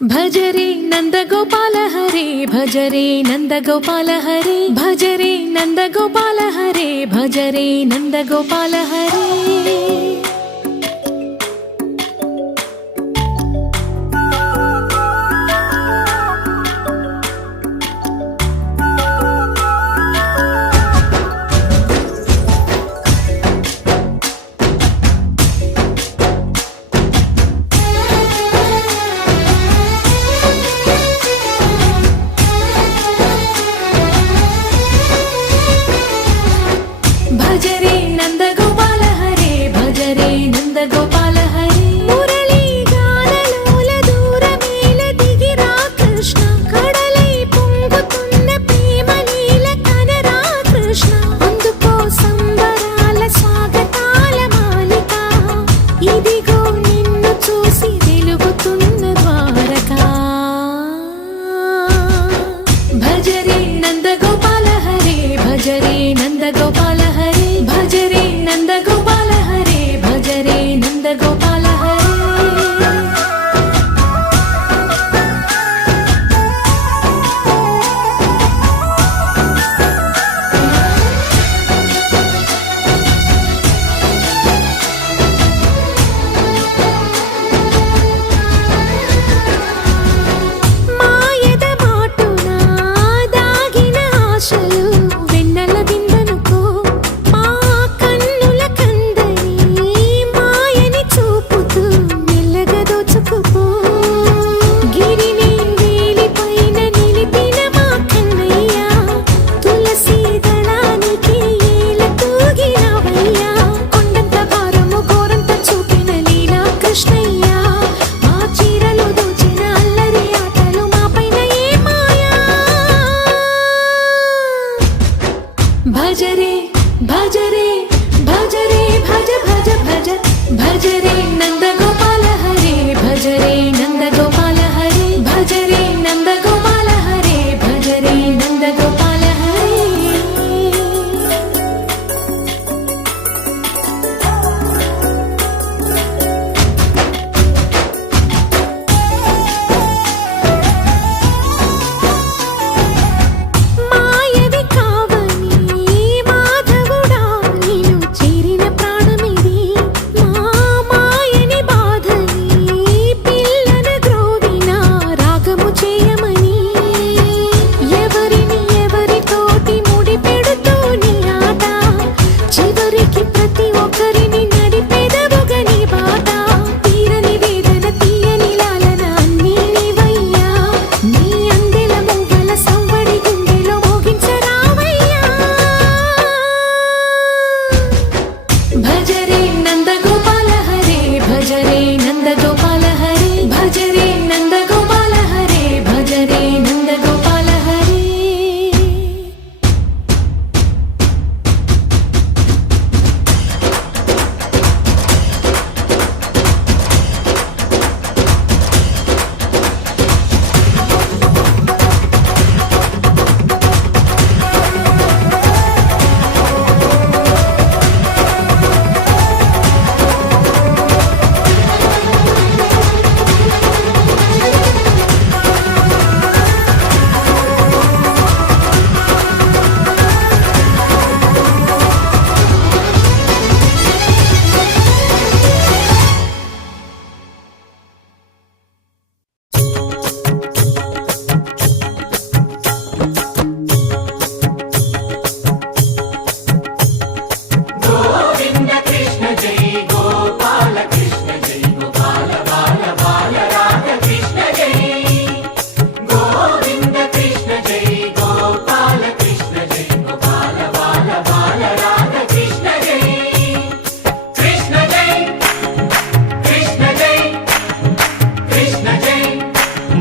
భజరే నందగోపాల హరే భజరే నందగోపాల హరే భజరే నందగోపాల హరే భజరే నందగోపాల హరే భజరే నందగోపాల హరే భజరే నందగోపాల హరే మురళీ గానలోల దూరమేల దిగిరా కృష్ణ కడలై పొంగుతున్న ప్రేమ లీల కనరా కృష్ణ అందుకో సంబరాల స్వాగతాల మాలిక ఇదిగో నిన్ను చూసి వెలుగుతున్న ద్వారకా భజరే నందగోపాల హరే భజరే నందగోపాల హరే భజరే నందగోపాల హరే భజరే నందగోపాల హరే మాయద మాటున దాగిన ఆశలు వెన్నెల దిందనుకో మా కన్నుల కందని మాయని చూపుతూ మెల్లగా దోచుకుపో గిరిని వేలిపైన నిలిపిన మా కన్నయ్య తులసి దళానికి ఏల తూగినవయ్యా కొండంత భారము గోరంత చూపిన లీలా కృష్ణయ్య మా చీరలు దోచిన అల్లరి ఆటలు మా పైన ఏ మాయా భజరే భజరే భజరే భజ భజ భజ భజరే నందగోపాల హరే భజరే నందగోపాల హరే భజరే నందగోపాల హరే భజరే నందగోపాల హరే మాయవి కావని మాధవుడా నీను చేరిన ప్రాణమిది మా మాయని బాధని పిల్లన గ్రోవిన రాగము చేయమని ఎవరిని ఎవరితోటి ముడి పెడుతూ నీ ఆట చివరికి ప్రతి ఒక్కరిని నడిపెదవుగా నీ బాట తీరని వేదన తీయని లాలన అన్నీ నీవయ్యా నీ అందెల మూగల సంవడి గుండెలో మోగించరావయ్యా భజరే నందగోపాల హరే భజరే నందగోపాల హరే భజరే నందగోపాల హరే భజరే నందగోపాల హరే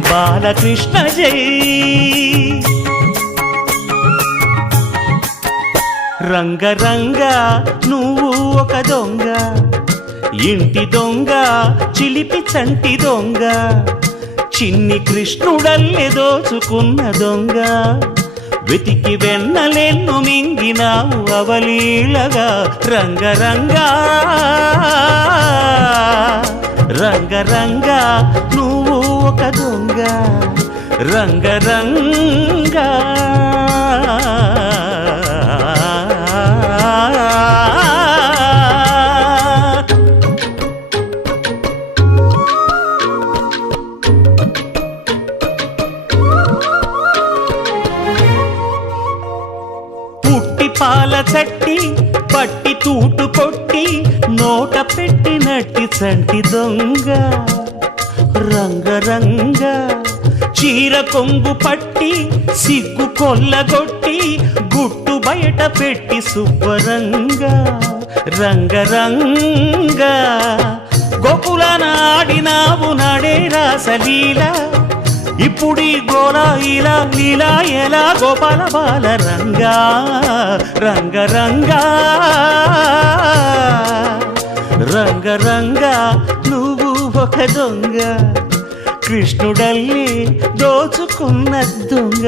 బాలకృష్ణ జై రంగరంగ నువ్వు ఒక దొంగ ఇంటి దొంగ చిలిపి చంటి దొంగ చిన్ని కృష్ణుడల్లె దోచుకున్న దొంగ వెతికి వెన్నలెన్ను మింగినావు అవలీలగా రంగరంగా రంగరంగా నువ్వు ఒక దొంగ రంగరంగా పుట్టి పాల చట్టి పట్టి తూటు కొట్టి నోట పెట్టినట్టి చంటి దొంగ రంగరంగ చీర కొంగు పట్టి సిగ్గు కొల్లగొట్టి గుట్టు బయట పెట్టి శుభ్రంగా రంగరంగ గోకుల నాడినావు నాడే రాసలీలా ఇప్పుడీ గోలా ఇలా లీలా ఎలా గోపాల బాల రంగా రంగరంగా రంగరంగా నువ్వు ఒక దొంగ కృష్ణుడల్లి దోచుకున్న దొంగ